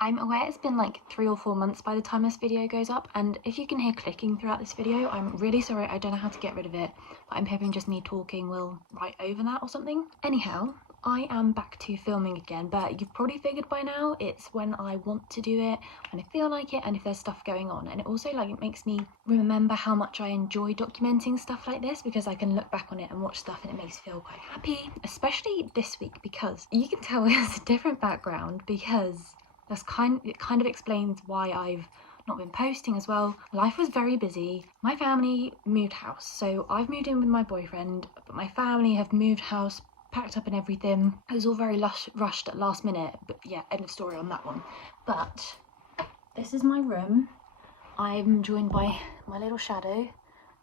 I'm aware it's been like 3 or 4 months by the time this video goes up, and if you can hear clicking throughout this video, I'm really sorry. I don't know how to get rid of it, but I'm hoping just me talking will write over that or something. Anyhow, I am back to filming again, but you've probably figured by now it's when I want to do it, when I feel like it, and if there's stuff going on. And it also it makes me remember how much I enjoy documenting stuff like this, because I can look back on it and watch stuff and it makes me feel quite happy, especially this week, because you can tell it's a different background, because it kind of explains why I've not been posting as well. Life was very busy. My family moved house, so I've moved in with my boyfriend, but my family have moved house, packed up and everything. It was all very rushed at last minute, but yeah, end of story on that one. But this is my room. I'm joined by my little shadow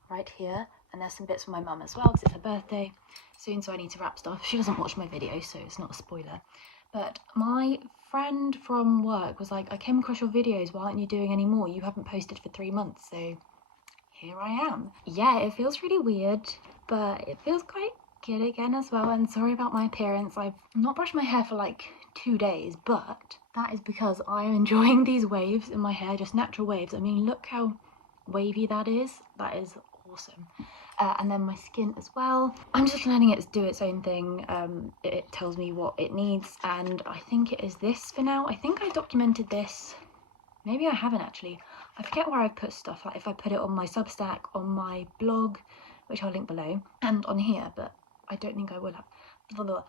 right here, and there's some bits from my mum as well because it's her birthday soon, so I need to wrap stuff. She doesn't watch my videos, so it's not a spoiler. But my friend from work was like, I came across your videos, why aren't you doing any more? You haven't posted for 3 months, so here I am. Yeah, it feels really weird, but it feels quite good again as well. And sorry about my appearance, I've not brushed my hair for like 2 days, but that is because I am enjoying these waves in my hair, just natural waves. I mean, look how wavy that is. That is awesome. And then my skin as well. I'm just letting it do its own thing. It tells me what it needs, and I think it is this for now. I think I documented this. Maybe I haven't actually. I forget where I've put stuff, like if I put it on my Substack, on my blog, which I'll link below, and on here, but I don't think I will have. Blah, blah, blah.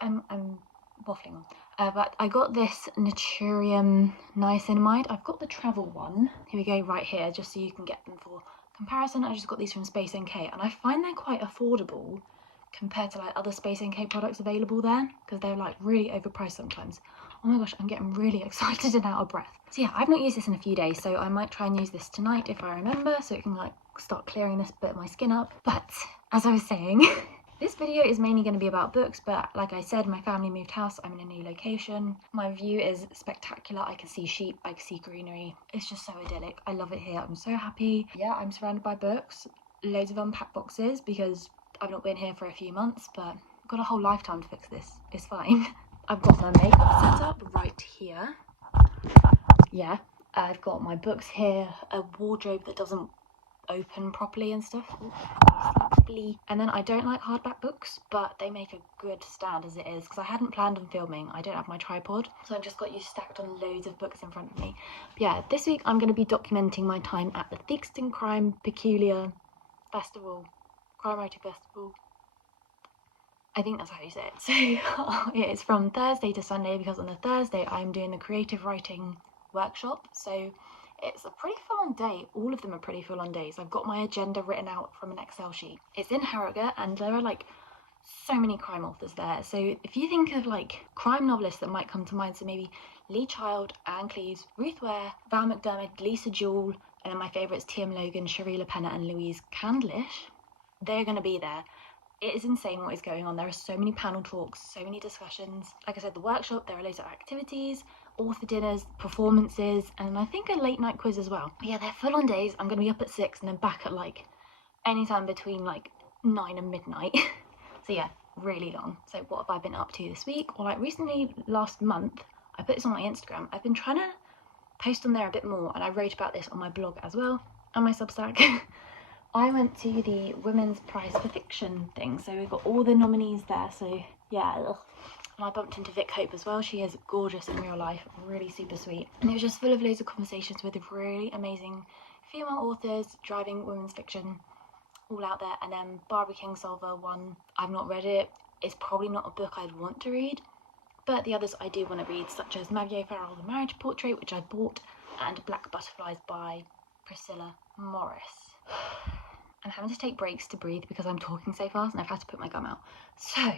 I'm waffling on. But I got this Naturium niacinamide. I've got the travel one. Here we go, right here, just so you can get them for comparison. I just got these from Space NK, and I find they're quite affordable compared to like other Space NK products available there, because they're like really overpriced sometimes. Oh my gosh, I'm getting really excited and out of breath. So yeah, I've not used this in a few days, so I might try and use this tonight if I remember, so it can like start clearing this bit of my skin up. But as I was saying, this video is mainly going to be about books, but like I said, my family moved house, I'm in a new location. My view is spectacular. I can see sheep, I can see greenery. It's just so idyllic. I love it here. I'm so happy. Yeah, I'm surrounded by books, loads of unpacked boxes because I've not been here for a few months, but I've got a whole lifetime to fix this. It's fine. I've got my makeup set up right here. Yeah, I've got my books here, a wardrobe that doesn't open properly and stuff. And then I don't like hardback books, but they make a good stand as it is, because I hadn't planned on filming. I don't have my tripod, so I've just got you stacked on loads of books in front of me. But yeah, this week I'm going to be documenting my time at the Theakston Peculier Festival, Crime Writing Festival. I think that's how you say it. So it's from Thursday to Sunday, because on the Thursday I'm doing the creative writing workshop, so it's a pretty full-on day. All of them are pretty full-on days. I've got my agenda written out from an Excel sheet. It's in Harrogate, and there are like so many crime authors there. So if you think of like crime novelists that might come to mind, so maybe Lee Child, Anne Cleves, Ruth Ware, Val McDermid, Lisa Jewell, and then my favourites T.M. Logan, Sharila Penner and Louise Candlish, they're going to be there. It is insane what is going on. There are so many panel talks, so many discussions. Like I said, the workshop, there are loads of activities, author dinners, performances, and I think a late night quiz as well. But yeah, they're full on days. I'm going to be up at 6 and then back at like anytime between like 9 and midnight. So yeah, really long. So what have I been up to this week? Well, like recently, last month, I put this on my Instagram. I've been trying to post on there a bit more, and I wrote about this on my blog as well, and my Substack. I went to the Women's Prize for Fiction thing, so we've got all the nominees there, so yeah. And I bumped into Vic Hope as well. She is gorgeous in real life, really super sweet. And it was just full of loads of conversations with really amazing female authors driving women's fiction all out there. And then Barbara Kingsolver won. I've not read it. It's probably not a book I'd want to read, but the others I do want to read, such as Maggie O'Farrell, The Marriage Portrait, which I bought, and Black Butterflies by Priscilla Morris. I'm having to take breaks to breathe because I'm talking so fast and I've had to put my gum out. So,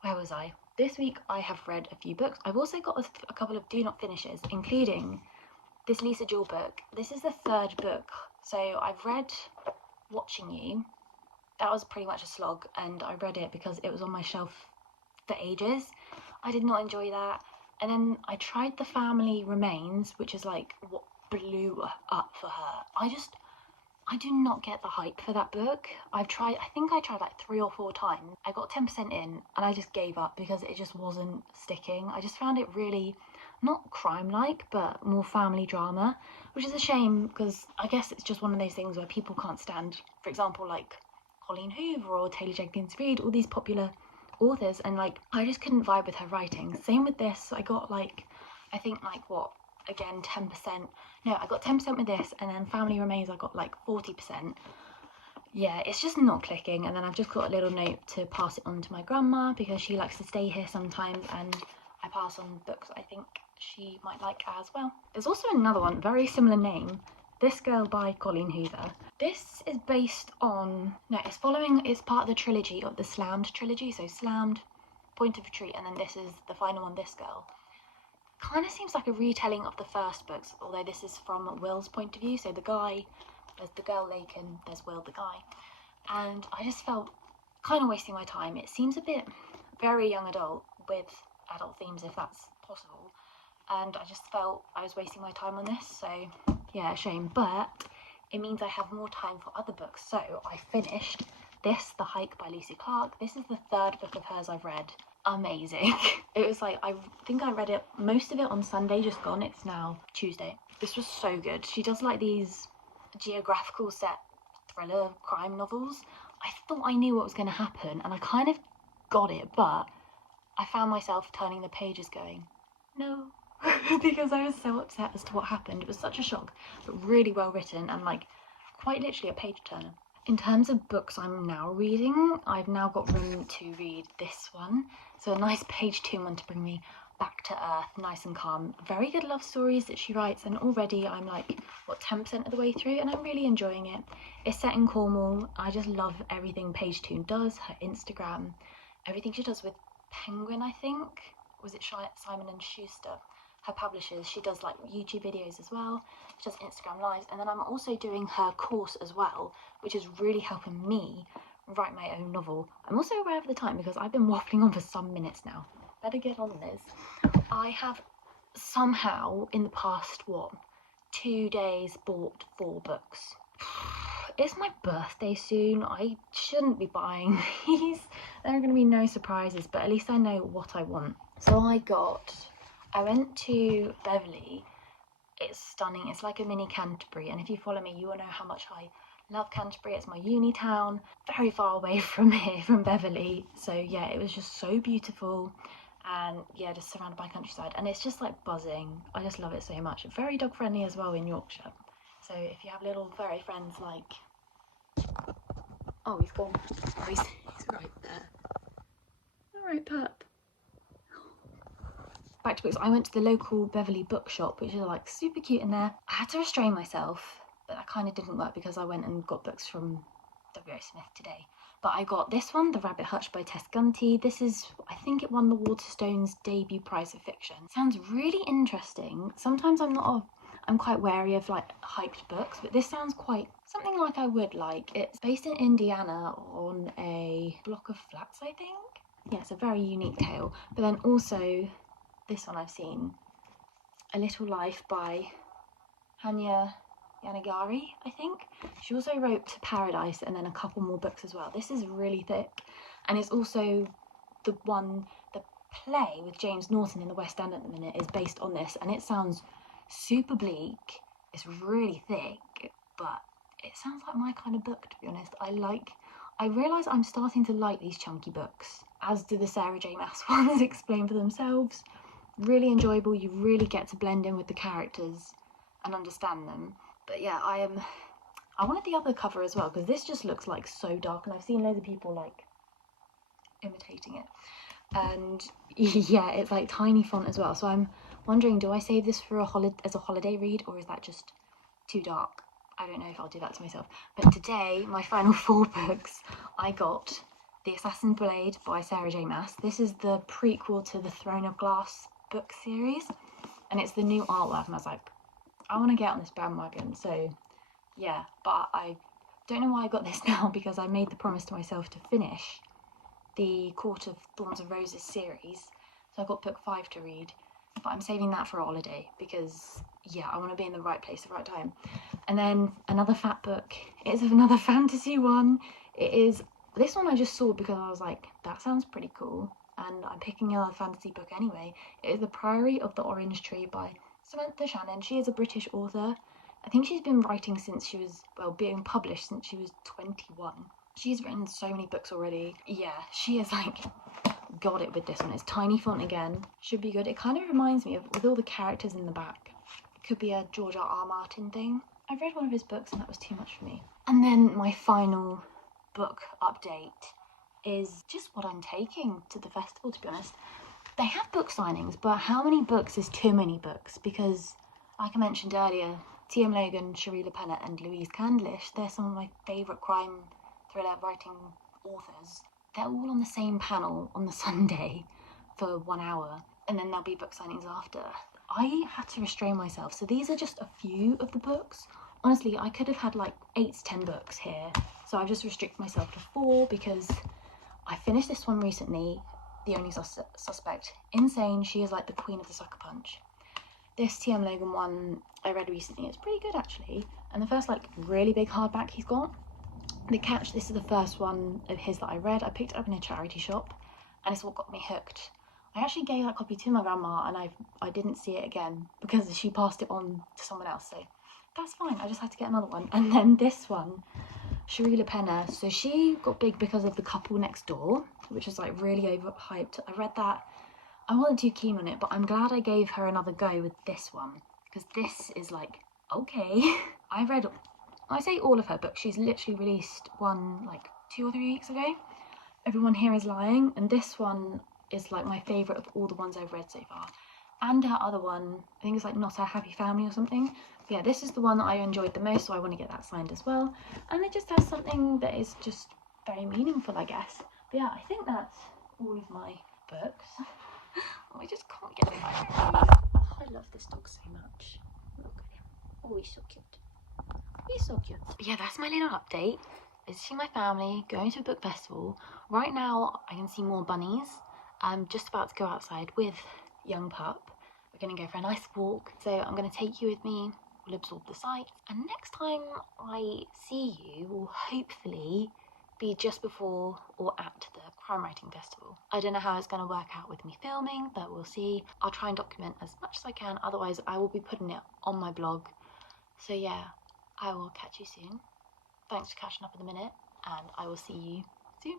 where was I? This week I have read a few books. I've also got a couple of do not finishes, including this Lisa Jewell book. This is the 3rd book. So I've read Watching You. That was pretty much a slog, and I read it because it was on my shelf for ages. I did not enjoy that. And then I tried The Family Remains, which is like what blew up for her. I do not get the hype for that book. I think I tried like 3 or 4 times. I got 10% in and I just gave up because it just wasn't sticking. I just found it really not crime-like, but more family drama, which is a shame because I guess it's just one of those things where people can't stand, for example, like Colleen Hoover or Taylor Jenkins Reid, all these popular authors, and like I just couldn't vibe with her writing. Same with this. I got like, I think like what, again 10%, no, I got 10% with this, and then Family Remains I got like 40%. Yeah, it's just not clicking. And then I've just got a little note to pass it on to my grandma because she likes to stay here sometimes, and I pass on books I think she might like as well. There's also another one, very similar name, This Girl by Colleen Hoover. This is based on, no, it's part of the trilogy of the Slammed trilogy, so Slammed, Point of Retreat, and then this is the final one, This Girl. Kind of seems like a retelling of the first books, although this is from Will's point of view, so the guy, there's the girl Lakin, there's Will the guy, and I just felt kind of wasting my time. It seems a bit very young adult with adult themes, if that's possible, and I just felt I was wasting my time on this, so yeah, a shame. But it means I have more time for other books, so I finished this, The Hike by Lucy Clark. This is the third book of hers I've read. Amazing. It was like, I think I read it, most of it on Sunday, just gone. It's now Tuesday. This was so good. She does like these geographical set thriller crime novels. I thought I knew what was going to happen, and I kind of got it, but I found myself turning the pages going, no, because I was so upset as to what happened. It was such a shock, but really well written, and like quite literally a page turner. In terms of books I'm now reading, I've now got room to read this one. So a nice page turn one to bring me back to earth, nice and calm. Very good love stories that she writes, and already I'm like, what, 10% of the way through, and I'm really enjoying it. It's set in Cornwall. I just love everything Page Toon does, her Instagram, everything she does with Penguin, I think. Was it Simon and Schuster? Her publishers. She does like YouTube videos as well. She does Instagram lives, and then I'm also doing her course as well, which is really helping me write my own novel. I'm also aware of the time because I've been waffling on for some minutes now. Better get on this. I have somehow in the past, 2 days bought 4 books. It's my birthday soon. I shouldn't be buying these. There are going to be no surprises, but at least I know what I want. So I went to Beverley. It's stunning. It's like a mini Canterbury, and if you follow me, you will know how much I love Canterbury. It's my uni town, very far away from here, from Beverley. So yeah, it was just so beautiful, and yeah, just surrounded by countryside, and it's just like buzzing. I just love it so much. Very dog friendly as well in Yorkshire. So if you have little furry friends like, oh, he's gone. Oh, he's right there. All right, pup. Back to books. I went to the local Beverley bookshop, which is like super cute in there. I had to restrain myself, but that kind of didn't work because I went and got books from W.O. Smith today. But I got this one, The Rabbit Hutch by Tess Gunty. This is, I think it won the Waterstones debut prize of fiction. Sounds really interesting. Sometimes I'm quite wary of like hyped books, but this sounds quite something like I would like. It's based in Indiana on a block of flats, I think. Yeah, it's a very unique tale. But then also this one I've seen, A Little Life by Hanya Yanagari, I think. She also wrote To Paradise and then a couple more books as well. This is really thick, and it's also the play with James Norton in the West End at the minute is based on this, and it sounds super bleak. It's really thick, but it sounds like my kind of book, to be honest. I realise I'm starting to like these chunky books, as do the Sarah J Maas ones explain for themselves. Really enjoyable. You really get to blend in with the characters and understand them. But yeah, I wanted the other cover as well, because this just looks like so dark, and I've seen loads of people like imitating it, and yeah, it's like tiny font as well. So I'm wondering, do I save this for as a holiday read, or is that just too dark? I don't know if I'll do that to myself. But today, my final 4 books, I got The Assassin's Blade by Sarah J Maas. This is the prequel to the Throne of Glass book series, and it's the new artwork, and I was like, I want to get on this bandwagon. So yeah, but I don't know why I got this now, because I made the promise to myself to finish the Court of Thorns and Roses series, so I got book 5 to read, but I'm saving that for a holiday because yeah, I want to be in the right place at the right time. And then another fat book is another fantasy one. It is, this one I just saw because I was like, that sounds pretty cool. and I'm picking another fantasy book anyway. It is The Priory of the Orange Tree by Samantha Shannon. She is a British author. I think she's been writing since she was, well, being published since she was 21. She's written so many books already. Yeah, she is like, got it with this one. It's tiny font again. Should be good. It kind of reminds me of, with all the characters in the back, it could be a George R. Martin thing. I read one of his books and that was too much for me. And then my final book update is just what I'm taking to the festival, to be honest. They have book signings, but how many books is too many books? Because, like I mentioned earlier, T.M. Logan, Cherie Le Pen and Louise Candlish, they're some of my favourite crime thriller writing authors. They're all on the same panel on the Sunday for 1 hour, and then there'll be book signings after. I had to restrain myself, so these are just a few of the books. Honestly, I could have had like 8 to 10 books here, so I've just restricted myself to 4 because I finished this one recently, The Only Suspect. Insane, she is like the queen of the sucker punch. This T.M. Logan one I read recently, it's pretty good actually, and the first like really big hardback he's got. The Catch, this is the first one of his that I read. I picked it up in a charity shop and it's what got me hooked. I actually gave that copy to my grandma and I didn't see it again because she passed it on to someone else, so that's fine. I just had to get another one. And then this one, Cherie Le Pen, so she got big because of The Couple Next Door, which is like really overhyped. I read that. I wasn't too keen on it, but I'm glad I gave her another go with this one because this is like, okay. I say all of her books. She's literally released one like 2 or 3 weeks ago. Everyone Here Is Lying, and this one is like my favourite of all the ones I've read so far. And her other one, I think it's like Not Her Happy Family or something. But yeah, this is the one that I enjoyed the most, so I want to get that signed as well. And it just has something that is just very meaningful, I guess. But yeah, I think that's all of my books. Oh, I just can't get it. Oh, I love this dog so much. Look at him. Oh, he's so cute. He's so cute. But yeah, that's my little update. Visiting my family, going to a book festival. Right now, I can see more bunnies. I'm just about to go outside with young pup. We're going to go for a nice walk. So I'm going to take you with me. We'll absorb the sights. And next time I see you will hopefully be just before or at the crime writing festival. I don't know how it's going to work out with me filming, but we'll see. I'll try and document as much as I can. Otherwise, I will be putting it on my blog. So yeah, I will catch you soon. Thanks for catching up in a minute, and I will see you soon.